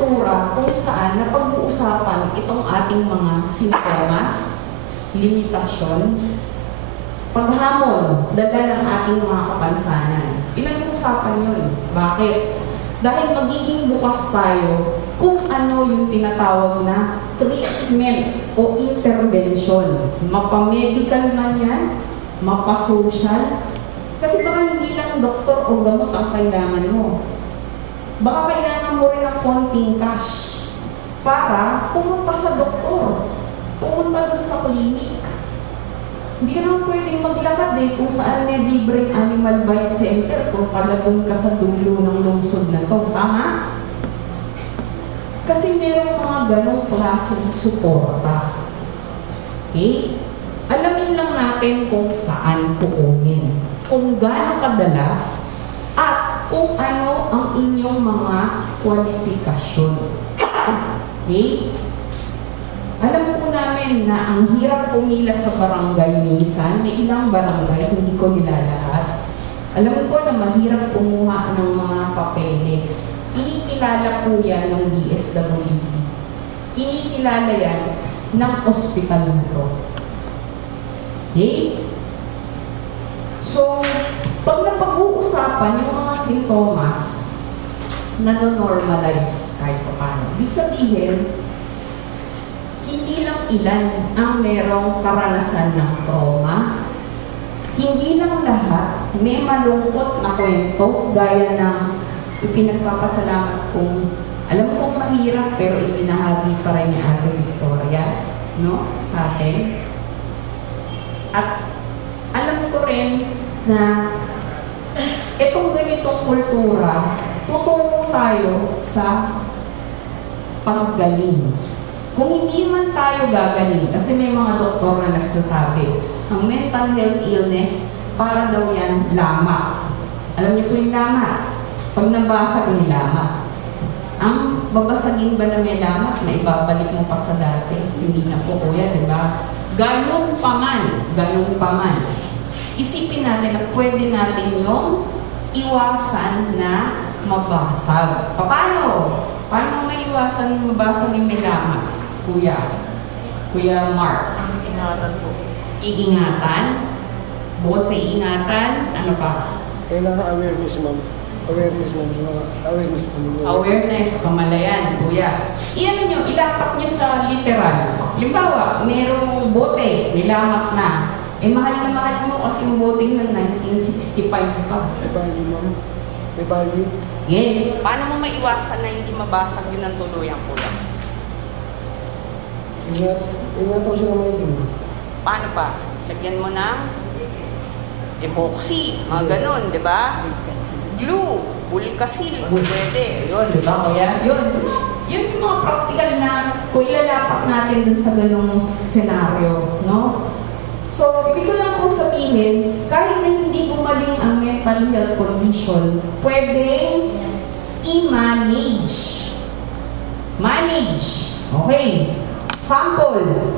kultura kung saan napag-uusapan itong ating mga sintomas, limitasyon, paghamon, dala ng ating mga kapansanan. Pinag-uusapan yun. Bakit? Dahil magiging bukas tayo kung ano yung tinatawag na treatment o intervention. Mapa-medical man yan, mapa-social. Kasi baka hindi lang doktor o gamot ang kailangan mo. Baka kailangan mo rin ng konting cash para pumunta sa doktor, pumunta dun sa klinik. Hindi ka naman pwedeng maglakad kung saan may libreng animal bite center kung pagdating ka sa dulo ng lungsod na to. Tama? Kasi merong mga ganong klaseng suporta. Okay? Alamin lang natin kung saan pukunin, kung gaano kadalas, at kung ano ang inyong mga kwalifikasyon. Okay? Alam po namin na ang hirap pumila sa barangay minsan. May ilang barangay, hindi ko nilalahat. Alam ko na mahirap kumuha ng mga papeles. Kinikilala po yan ng DSWD. Kinikilala yan ng ospital na to. Okay? So, pag napag-uusapan yung mga sintomas, nano-normalize kahit pa paano. Ibig sabihin, hindi lang ilan ang merong karanasan ng trauma. Hindi lang lahat may malungkot na kwento gaya ng ipinagpapasalamat kong alam kong mahirap pero ibinahagi pa rin ni Ate Victoria, no, sa atin. At alam ko rin na itong ganitong kultura, tutungo tayo sa paggaling. Kung hindi man tayo gagaling, kasi may mga doktor na nagsasabi, ang mental health illness, para daw yan lama. Alam niyo po yung lama? Pag nabasag ni lama, ang babasagin ba na may lama, may ibabalik mo pa sa dati. Hindi na po kuya, di ba? Ganun pa man. Isipin natin na pwede natin yung iwasan na mabasag. Paano? Paano may iwasan mabasag yung may lama? Kuya Mark. Iingatan po. Iingatan. Bukod sa iingatan, ano pa? Kailangan awareness, ma'am. Awareness, ma'am. Awareness, ma'am. Awareness, kamalayan, kuya. Iyan nyo, ilapat nyo sa literal. Halimbawa, merong bote, nilamat na. Mahal na mahal mo kasi yung bote ng 1965 pa. May value, ma'am. May value. Yes. Paano mo maiwasan na hindi mabasag yun ng tuluyang kuya? Ingat ako siya na maiging. Paano pa? Lagyan mo ng epoxy, mga ganun, di ba? Glue, bulkasil, pwede. Yun, di ba kuya? Yun yung mga practical na kung ilalapak natin dun sa ganung senaryo, no? So, ibig ko lang po sabihin, kahit na hindi gumaling ang mental health condition, pwedeng i-manage. Manage. Okay. Sample.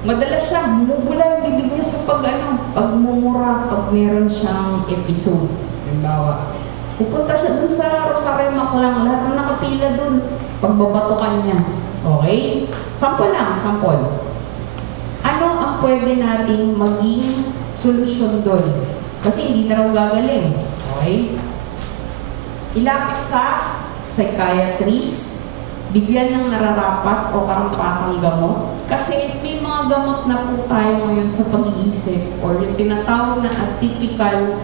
Madalas siya, bumubula yung bibig niya sa pagmumura, pag meron siyang episode. Halimbawa, pupunta siya dun sa Rosario Maclang, lahat ng nakapila dun, pagbabatukan niya. Okay? Sample lang, sample. Ano ang pwede nating maging solusyon doon? Kasi hindi na raw gagaling. Okay? Ilapit sa psychiatrist, bigyan ng nararapat o karampatang gamot. Kasi may mga gamot na po tayo ngayon sa pag-iisip or yung tinatawag na atypical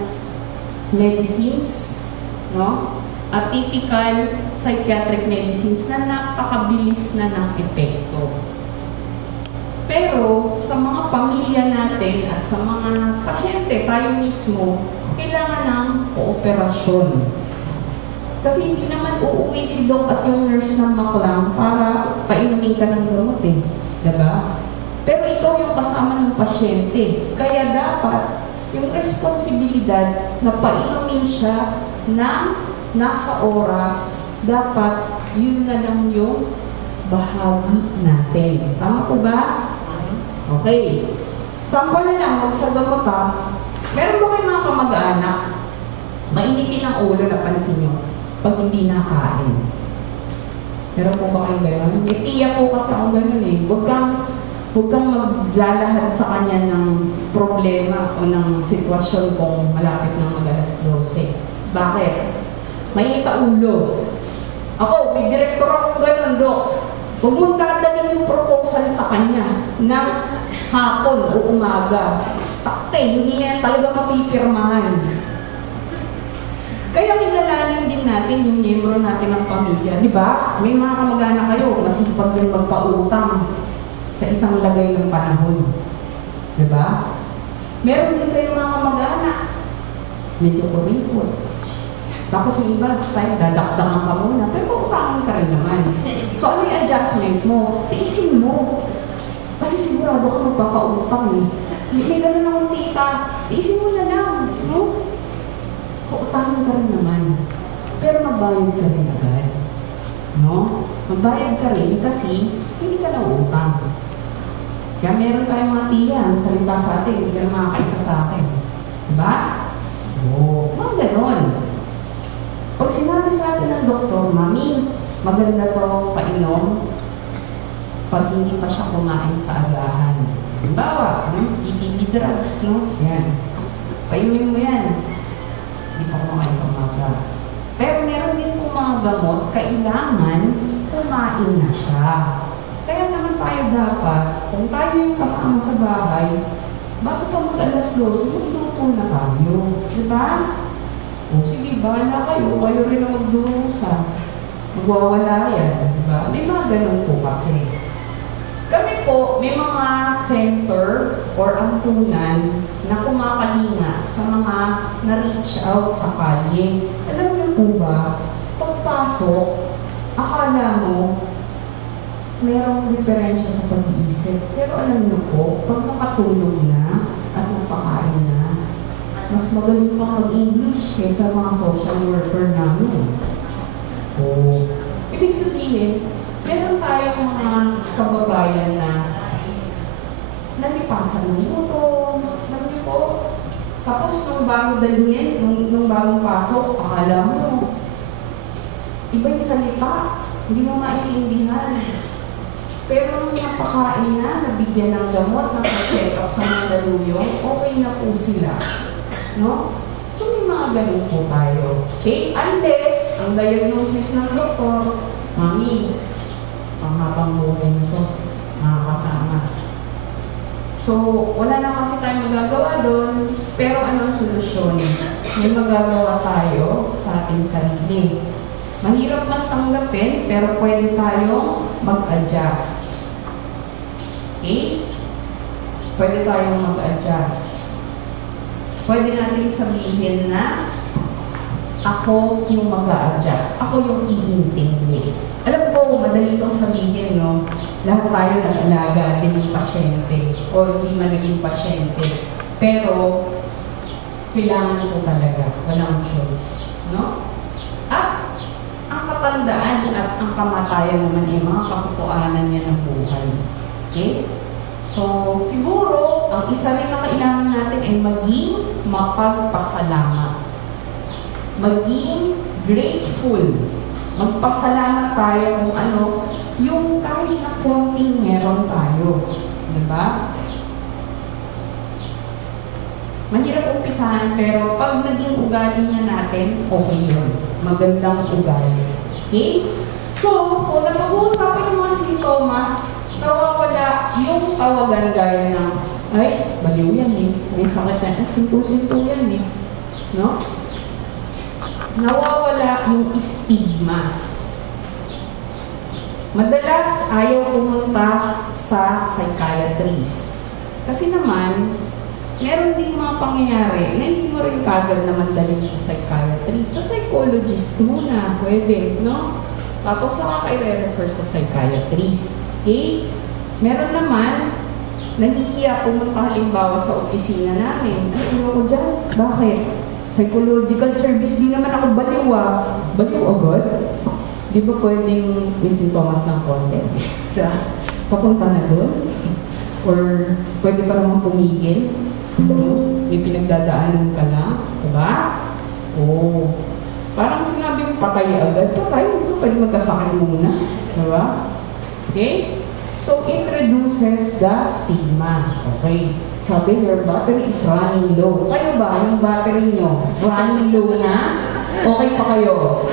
medicines, no? Atypical psychiatric medicines na napakabilis na ng epekto. Pero sa mga pamilya natin at sa mga pasyente, tayo mismo, kailangan ng kooperasyon. Kasi hindi naman uuwi si Doc at yung nurse ng Maclang para painumin ka ng gamot diba? Pero ikaw yung kasama ng pasyente. Kaya dapat yung responsibilidad na painumin siya ng nasa oras, dapat yun na lang yung bahagi natin. Tama po ba? Okay. Sample na lang, huwag sa gamot Meron ba kayong mga kamag-anak? Mainitin ang ulo, napansin nyo, pag hindi nakain. Meron po ba kayong gano'n? May tiya po kasi ako gano'n eh. Huwag kang maglalahad sa kanya ng problema o ng sitwasyon kung malapit na mag-alas 12. Bakit? May ulo. Ako, may direktor akong gano'n, Dok. Huwag mong dadalhin yung proposal sa kanya ng hapon o umaga. Takte, hindi na yan talaga mapipirmahan. Kaya kilalanin din natin yung miyembro natin ng pamilya. Di ba? May mga kamag-anak kayo, masipag din magpautang sa isang lagay ng panahon. Di ba? Meron din kayo mga kamag-anak. Medyo kuripot. Tapos yung iba, style, dadakdakan ka muna, pero utangin ka rin naman. So ano yung adjustment mo? Tiisin mo. Kasi sigurado ka magpapautang eh. May gano'n akong tita, tiisin mo na lang, no? Utangin ka rin naman. Pero magbayad ka rin agad. No? Magbayad ka rin kasi hindi ka na utang. Kaya meron tayong mga tiya, ang salita sa atin, hindi ka na makakaisa sa akin. Diba? Oo. Mga gano'n. Pag sinabi sa atin ng doktor, Mami, maganda to painom pag hindi pa siya kumain sa agahan. Halimbawa, PTB drugs, no? Yan. Painumin mo yan. Hindi pa kumakain sa umaga. Pero meron din po mga gamot, kailangan kumain na siya. Kaya naman tayo dapat, kung tayo yung kasama sa bahay, bago pa mag-alas 12, magluto na tayo. Diba? O sige, bahala kayo. Kayo rin ang magdurusa. Magwawala yan. Diba? May mga ganun po kasi. Kami po, may mga center or ampunan na kumakalinga sa mga na-reach out sa kalye. Alam niyo po ba, pagpasok, akala mo, mayroong diferensya sa pag-iisip. Pero alam niyo po, pag nakatulog na at napakain na, mas magaling pang mag-English kaysa mga social worker namin. O, ibig sabihin, meron tayong mga kababayan na nalipasan ng gutom, alam niyo po. Tapos nung bago dalhin, nung bagong pasok, akala mo, iba yung salita, hindi mo maintindihan. Pero nung napakain na, nabigyan ng gamot, napa-check up sa Mandaluyong, okay na po sila. No? So may mga ganun po tayo. Okay? Unless, ang diagnosis ng doktor, Mami, panghabang buhay nito, mga kasama. So, wala na kasi tayong magagawa doon, pero anong solusyon? May magagawa tayo sa ating sarili. Mahirap man tanggapin, pero pwede tayong mag-adjust. Okay? Pwede tayong mag-adjust. Pwede natin sabihin na ako yung mag-a-adjust. Ako yung iintindi. Alam ko, madali itong sabihin, no? Lahat tayo nag-alaga din ng pasyente o hindi man naging pasyente. Pero, kailangan ko talaga. Walang choice, no? At, ang katandaan at ang kamatayan naman ay mga katotohanan niya ng buhay. Okay? So, siguro, ang isa rin na kailangan natin ay maging mapagpasalamat. Maging grateful. Magpasalamat tayo kung ano, yung kahit na konting meron tayo. Diba? Mahirap umpisahan, pero pag naging ugali niya natin, okay yun. Magandang ugali. Okay? So, kung napag-uusapan yung mga sintomas, nawawala yung tawagan gaya ng, ay, baliw yan eh. May sakit na, sinto-sinto yan eh. No? Nawawala yung stigma. Madalas, ayaw pumunta sa psychiatrist. Kasi naman, meron din mga pangyayari na hindi mo rin kagad naman dalhin sa psychiatrist. Sa psychologist muna, pwede, no? Tapos nakaka-refer sa psychiatrist. Okay? Meron naman, nahihiya pumunta halimbawa sa opisina namin. Ano ko dyan? Bakit? Psychological service, di naman ako baliw ah. Baliw agad? Di ba pwedeng may sintomas ng konti? Papunta na doon? Or pwede pa naman pumigil? No? May pinagdadaanan ka na? Diba? Oo. Parang sinabi ko, patay agad. Patay, hindi ko pwede magkasakit muna. Diba? Okay? So, introduces the stigma. Okay? Sabi, your battery is running low. Kayo ba? Yung battery nyo, running low na? Okay pa kayo?